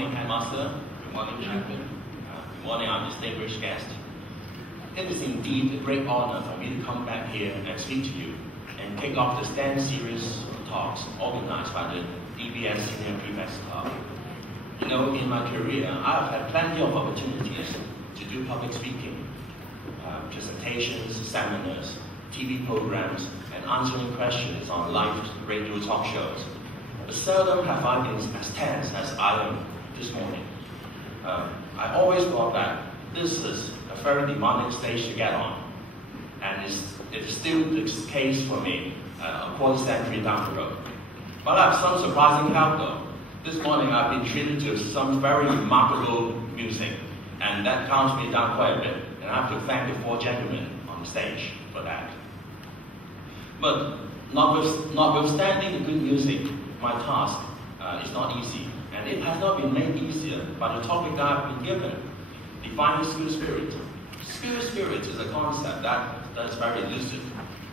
morning, Headmaster. Good morning, Chaplain. Good morning, our distinguished guest. It is indeed a great honor for me to come back here and speak to you and kick off the STEM series of talks organized by the DBS Senior Prefects Club. You know, in my career, I've had plenty of opportunities to do public speaking, presentations, seminars, TV programs, and answering questions on live radio talk shows. But seldom have I been as tense as I am this morning. I always thought that this is a very demanding stage to get on, and it's still the case for me a quarter century down the road. But I have some surprising help though. This morning I've been treated to some very remarkable music, and that calms me down quite a bit, and I have to thank the four gentlemen on the stage for that. But notwithstanding the good music, my task is not easy, and it has not been made easier by the topic that I've been given, defining school spirit. School spirit is a concept that is very elusive.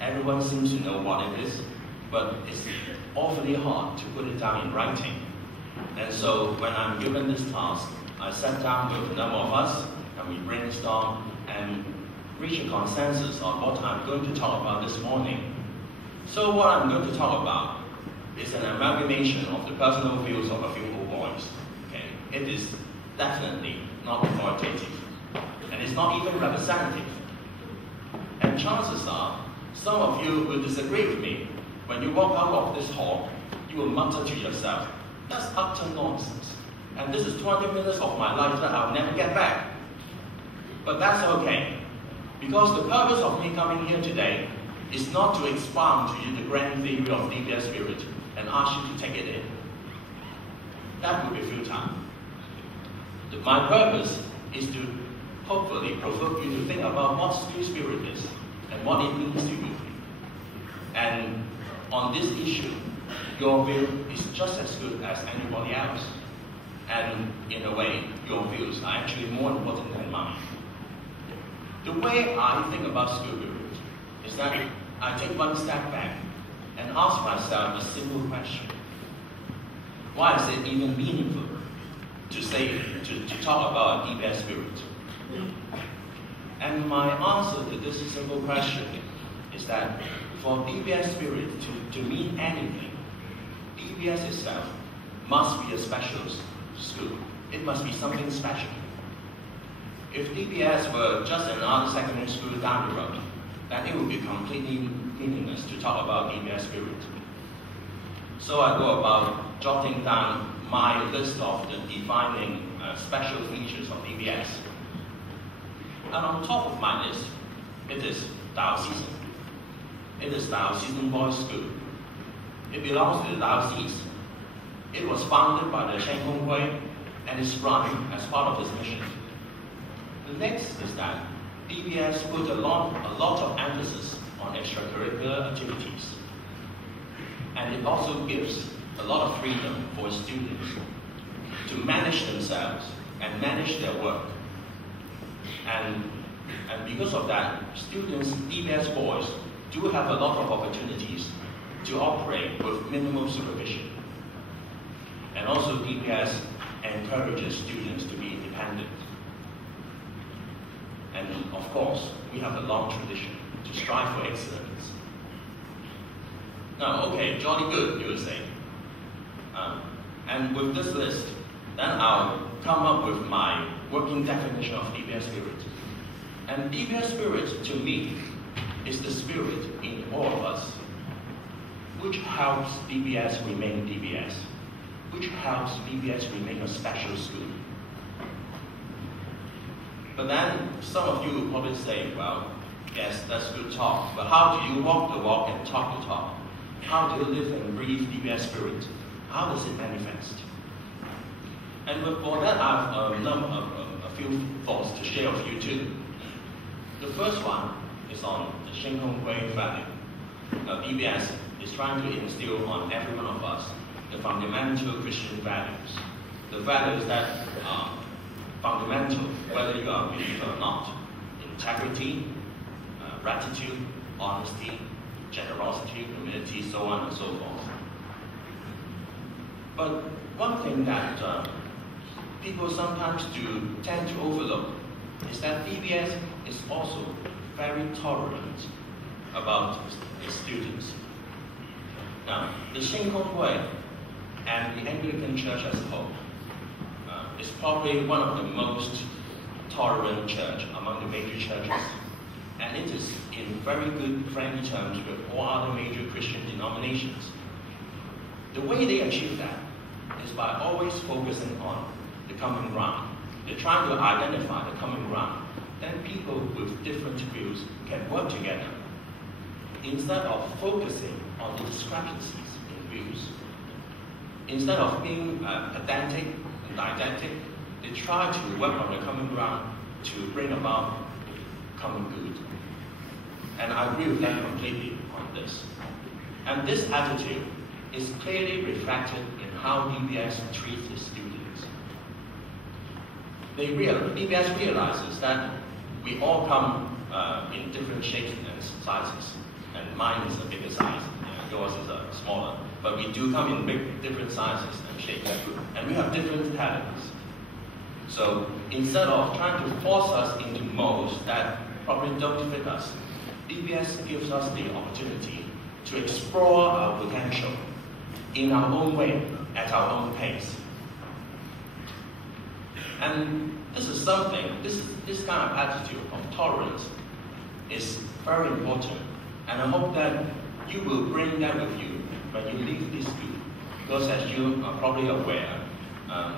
Everyone seems to know what it is, but it's awfully hard to put it down in writing. And so when I'm given this task, I sat down with a number of us, and we brainstorm and reach a consensus on what I'm going to talk about this morning. So what I'm going to talk about is an amalgamation of the personal views of a few old boys. Okay? It is definitely not authoritative, and it's not even representative. And chances are, some of you will disagree with me. When you walk out of this hall, you will mutter to yourself, that's utter nonsense. And this is 20 minutes of my life that I'll never get back. But that's okay, because the purpose of me coming here today is not to expound to you the grand theory of DBS spirit and ask you to take it in. That would be futile. My purpose is to hopefully provoke you to think about what school spirit is and what it means to you. And on this issue, your view is just as good as anybody else. And in a way, your views are actually more important than mine. The way I think about school spirit is that I take one step back and ask myself a simple question. Why is it even meaningful to talk about DBS spirit? And my answer to this simple question is that for DBS spirit to mean anything, DBS itself must be a special school. It must be something special. If DBS were just another secondary school down the road, then it would be completely meaningless to talk about DBS spirit. So I go about jotting down my list of the defining special features of DBS. And on top of my list, it is diocesan. It is diocesan boys' school. It belongs to the diocese. It was founded by the Shen Kong Hui and is run as part of its mission. The next is that DBS put a lot of emphasis on extracurricular activities. And it also gives a lot of freedom for students to manage themselves and manage their work. And because of that, students, DBS boys, do have a lot of opportunities to operate with minimal supervision. And also DBS encourages students to be independent. And of course, we have a long tradition to strive for excellence. Now, okay, jolly good, you would say. And with this list, then I'll come up with my working definition of DBS spirit. And DBS spirit, to me, is the spirit in all of us, which helps DBS remain DBS, which helps DBS remain a special school. But then some of you will probably say, well, yes, that's good talk, but how do you walk the walk and talk the talk? How do you live and breathe DBS spirit? How does it manifest? And for that, I have a few thoughts to share with you too. The first one is on the Shen Kong Hui value. DBS is trying to instill on every one of us the fundamental Christian values. The values that are fundamental, whether you are a believer or not. Integrity, gratitude, honesty, generosity, humility, so on and so forth. But one thing that people sometimes tend to overlook is that DBS is also very tolerant about its students. Now, the Shingon Way and the Anglican Church as a whole is probably one of the most tolerant church among the major churches. And it is in very good friendly terms with all other major Christian denominations. The way they achieve that is by always focusing on the common ground. They're trying to identify the common ground. Then people with different views can work together. Instead of focusing on the discrepancies in views, instead of being pedantic and didactic, they try to work on the common ground to bring about common good. And I agree with them completely on this. And this attitude is clearly reflected in how DBS treats its students. DBS realizes that we all come in different shapes and sizes. And mine is a bigger size, yours is a smaller. But we do come in different sizes and shapes. And we have different talents. So instead of trying to force us into molds that probably don't fit us, DBS gives us the opportunity to explore our potential in our own way, at our own pace. And this is something, this kind of attitude of tolerance is very important. And I hope that you will bring that with you when you leave this school. Because as you are probably aware,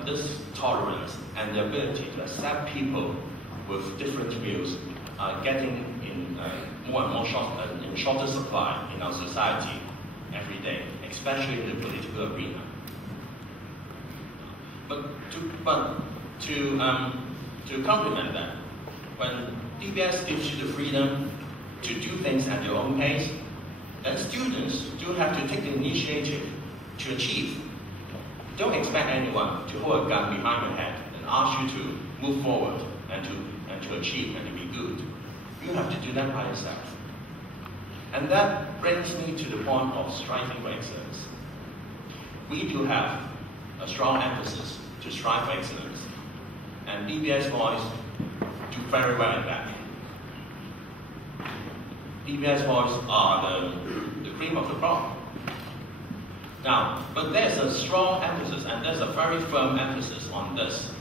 this tolerance and the ability to accept people with different views are getting in more and more in shorter supply in our society every day, especially in the political arena. But to complement that, when DBS gives you the freedom to do things at your own pace, then students do have to take the initiative to achieve. Don't expect anyone to hold a gun behind your head and ask you to move forward and to achieve and to be good. You have to do that by yourself. And that brings me to the point of striving for excellence. We do have a strong emphasis to strive for excellence, and DBS boys do very well at that. DBS boys are the cream of the crop. Now, but there's a strong emphasis, and there's a very firm emphasis on this,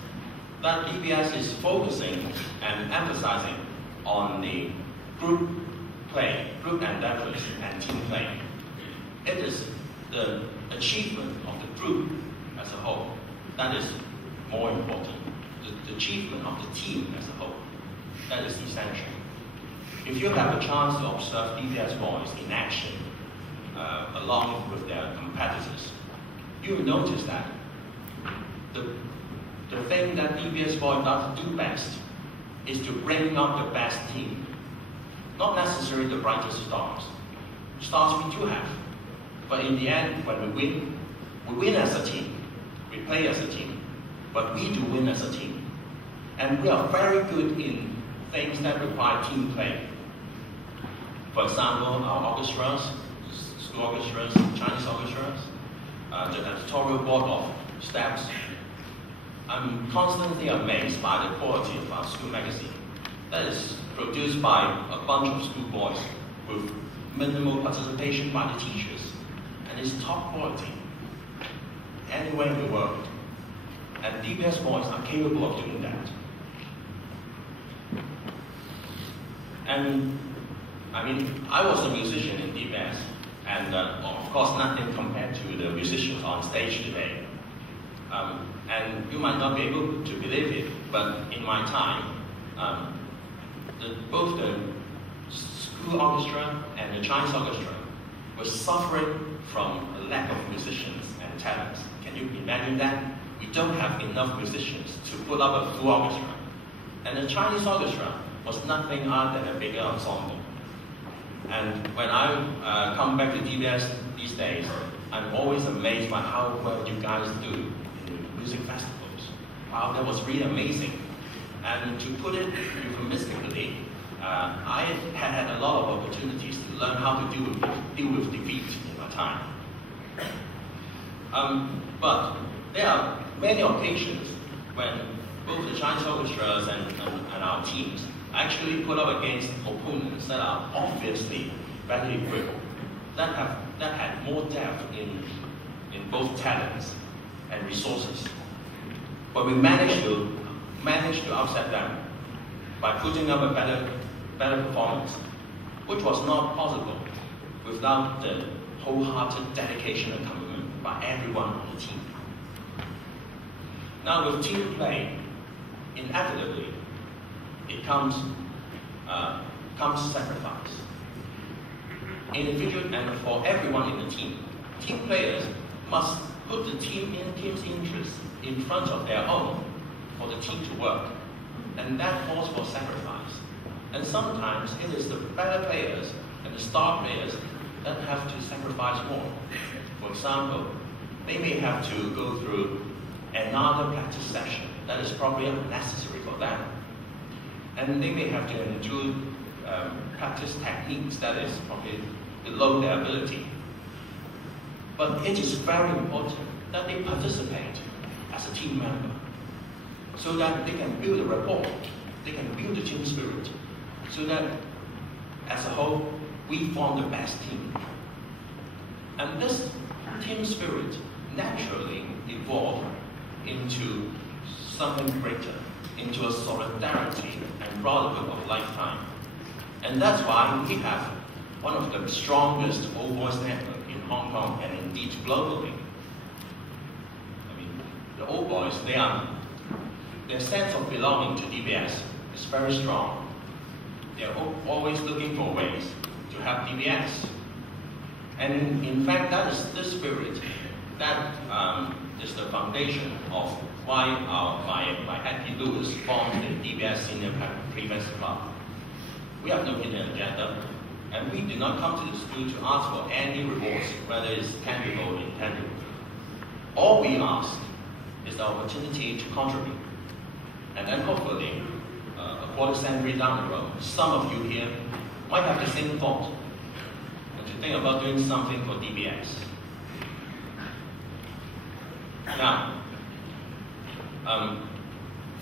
that DBS is focusing and emphasizing on the group play, group endeavors, and team play. It is the achievement of the group as a whole that is more important. The achievement of the team as a whole, that is essential. If you have a chance to observe DBS boys in action, along with their competitors, you will notice that the thing that DBS boy does do best is to bring out the best team. Not necessarily the brightest stars. Stars we do have. But in the end, when we win as a team. We play as a team. But we do win as a team. And we are very good in things that require team play. For example, our orchestras, school orchestras, Chinese orchestras, the editorial board of staffs. I'm constantly amazed by the quality of our school magazine. That is produced by a bunch of schoolboys with minimal participation by the teachers. And it's top quality anywhere in the world. And DBS boys are capable of doing that. And I mean, I was a musician in DBS, and of course nothing compared to the musicians on stage today. And you might not be able to believe it, but in my time, both the school orchestra and the Chinese orchestra were suffering from a lack of musicians and talents. Can you imagine that? We don't have enough musicians to put up a full orchestra. And the Chinese orchestra was nothing other than a bigger ensemble. And when I come back to DBS these days, I'm always amazed by how well you guys do in music festivals. Wow, that was really amazing. And to put it euphemistically, I had a lot of opportunities to learn how to deal with defeat in my time. But there are many occasions when both the Chinese orchestras and our teams actually put up against opponents that are obviously better equipped, that had more depth in both talents and resources. But we managed to upset them by putting up a better performance, which was not possible without the wholehearted dedication and commitment by everyone on the team. Now with team play, inevitably, it comes sacrifice. Individual and for everyone in the team players must put the team's interests in front of their own for the team to work, and that calls for sacrifice. And sometimes it is the better players and the star players that have to sacrifice more. For example, they may have to go through another practice session that is probably unnecessary for them. And they may have to endure practice techniques that is probably below their ability. But it is very important that they participate as a team member so that they can build a rapport, they can build a team spirit, so that as a whole, we form the best team. And this team spirit naturally evolved into something greater, into a solidarity and brotherhood of lifetime. And that's why we have one of the strongest old boys network in Hong Kong and indeed globally. I mean, the old boys, their sense of belonging to DBS is very strong. They're always looking for ways to help DBS. And in fact, that is the spirit that is the foundation of why my Happy Lewis formed the DBS Senior Prefects Club. We have no hidden agenda, and we do not come to the school to ask for any rewards, whether it's tangible or intangible. All we ask is the opportunity to contribute. And then hopefully, a quarter century down the road, some of you here might have the same thought, and to think about doing something for DBS. Now,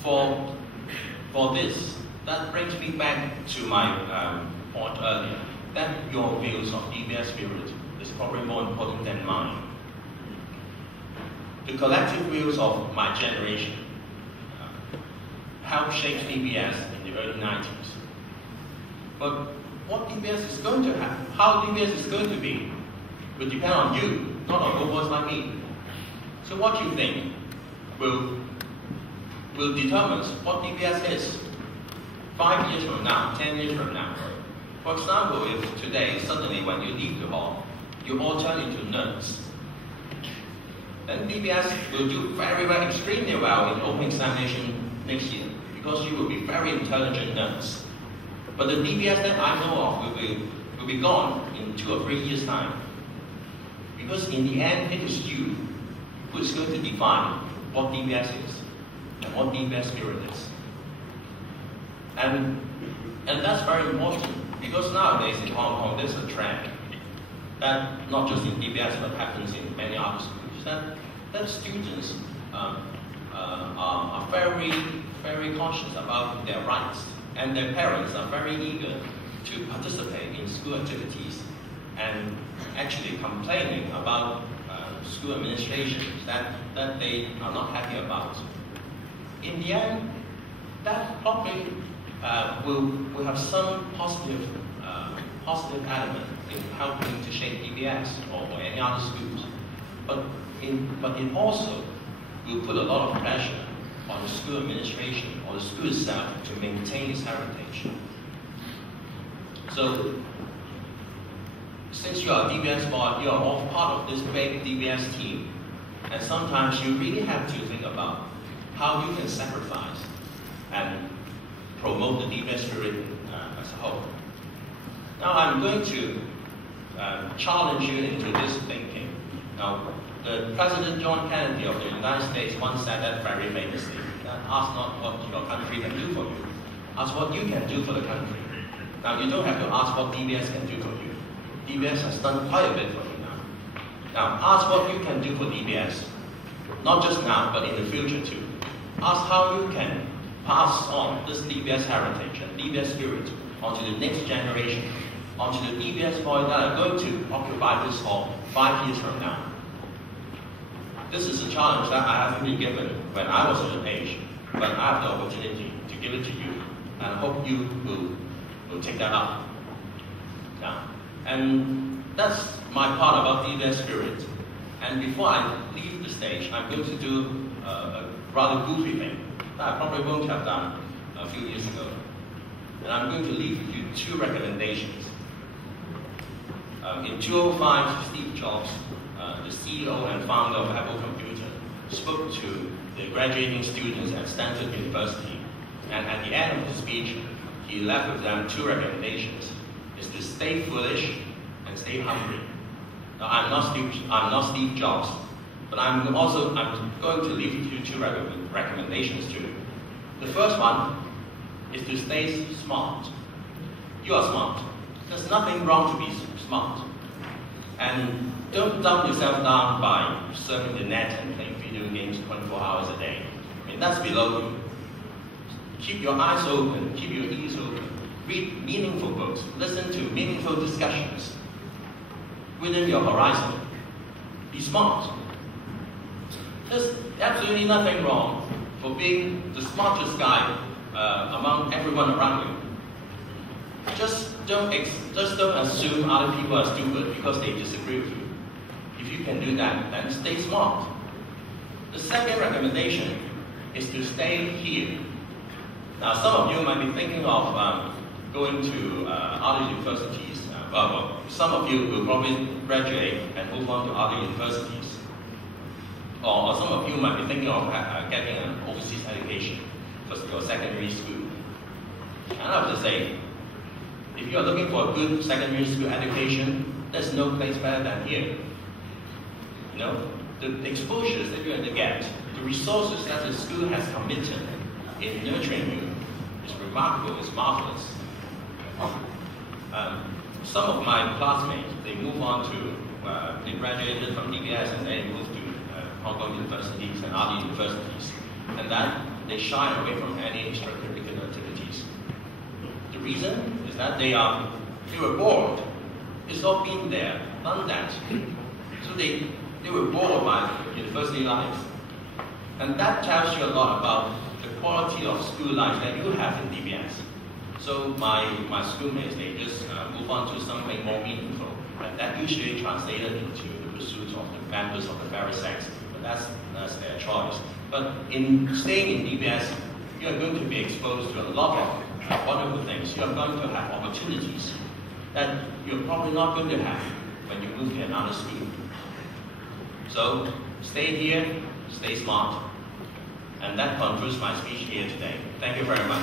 for this, that brings me back to my point earlier, that your views of DBS spirit is probably more important than mine. The collective views of my generation helped shape DBS in the early 90s. But what DBS is going to have, how DBS is going to be, will depend on you, not on robots like me. So what do you think will determine what DBS is 5 years from now, 10 years from now? For example, if today, suddenly when you leave the hall, you all turn into nerds, then DBS will do very, very extremely well in open examination next year, because you will be very intelligent nerds. But the DBS that I know of will be gone in 2 or 3 years' time. Because in the end, it is you who is going to define what DBS is and what DBS spirit is. And that's very important, because nowadays in Hong Kong there's a trend that not just in DBS but happens in many other schools, that students are very, very conscious about their rights, and their parents are very eager to participate in school activities and actually complaining about school administrations that they are not happy about. In the end, that probably will have some positive element in helping to shape DBS or any other schools. But it also will put a lot of pressure on the school administration or the school itself to maintain its heritage. So, since you are a DBS board, you are all part of this big DBS team, and sometimes you really have to think about how you can sacrifice and promote the DBS spirit as a whole. Now I'm going to challenge you into this thinking. Now, the President John Kennedy of the United States once said that very famously, ask not what your country can do for you, ask what you can do for the country. Now you don't have to ask what DBS can do for you. DBS has done quite a bit for you now. Now ask what you can do for DBS, not just now, but in the future too. ask how you can pass on this DBS heritage and DBS spirit onto the next generation, onto the DBS boys that are going to occupy this hall 5 years from now. This is a challenge that I haven't been given when I was at your age, but I have the opportunity to give it to you, and I hope you will take that up. Now, and that's my part about DBS spirit. And before I leave the stage, I'm going to do a rather goofy thing that I probably won't have done a few years ago. And I'm going to leave with you 2 recommendations. In 2005, Steve Jobs, the CEO and founder of Apple Computer, spoke to the graduating students at Stanford University. And at the end of his speech, he left with them 2 recommendations. Is to stay foolish and stay hungry. Now, I'm not Steve Jobs, but I'm going to leave with you 2 recommendations too. The first one is to stay smart. You are smart. There's nothing wrong to be smart. And don't dumb yourself down by surfing the net and playing video games 24 hours a day. I mean, that's below you. Keep your eyes open, keep your ears open. Read meaningful books, listen to meaningful discussions within your horizon. Be smart. There's absolutely nothing wrong for being the smartest guy among everyone around you. Just don't assume other people are stupid because they disagree with you. If you can do that, then stay smart. The second recommendation is to stay here. Now, some of you might be thinking of going to other universities. Some of you will probably graduate and move on to other universities. Or some of you might be thinking of getting an overseas education for your secondary school. And I have to say, if you are looking for a good secondary school education, there's no place better than here. You know, the exposures that you're going to get, the resources that the school has committed in nurturing you is remarkable, it's marvelous. Some of my classmates, they move on to, they graduated from DBS and they moved to Hong Kong universities and other universities. And then they shy away from any extracurricular activities. The reason is that they were bored. It's all been there, done that. So they were bored by university life. And that tells you a lot about the quality of school life that you have in DBS. So my schoolmates, they just move on to something more meaningful. And that usually translated into the pursuit of the members of the various sects. But that's their choice. But in staying in DBS, you are going to be exposed to a lot of wonderful things. You are going to have opportunities that you're probably not going to have when you move to another school. So stay here, stay smart. And that concludes my speech here today. Thank you very much.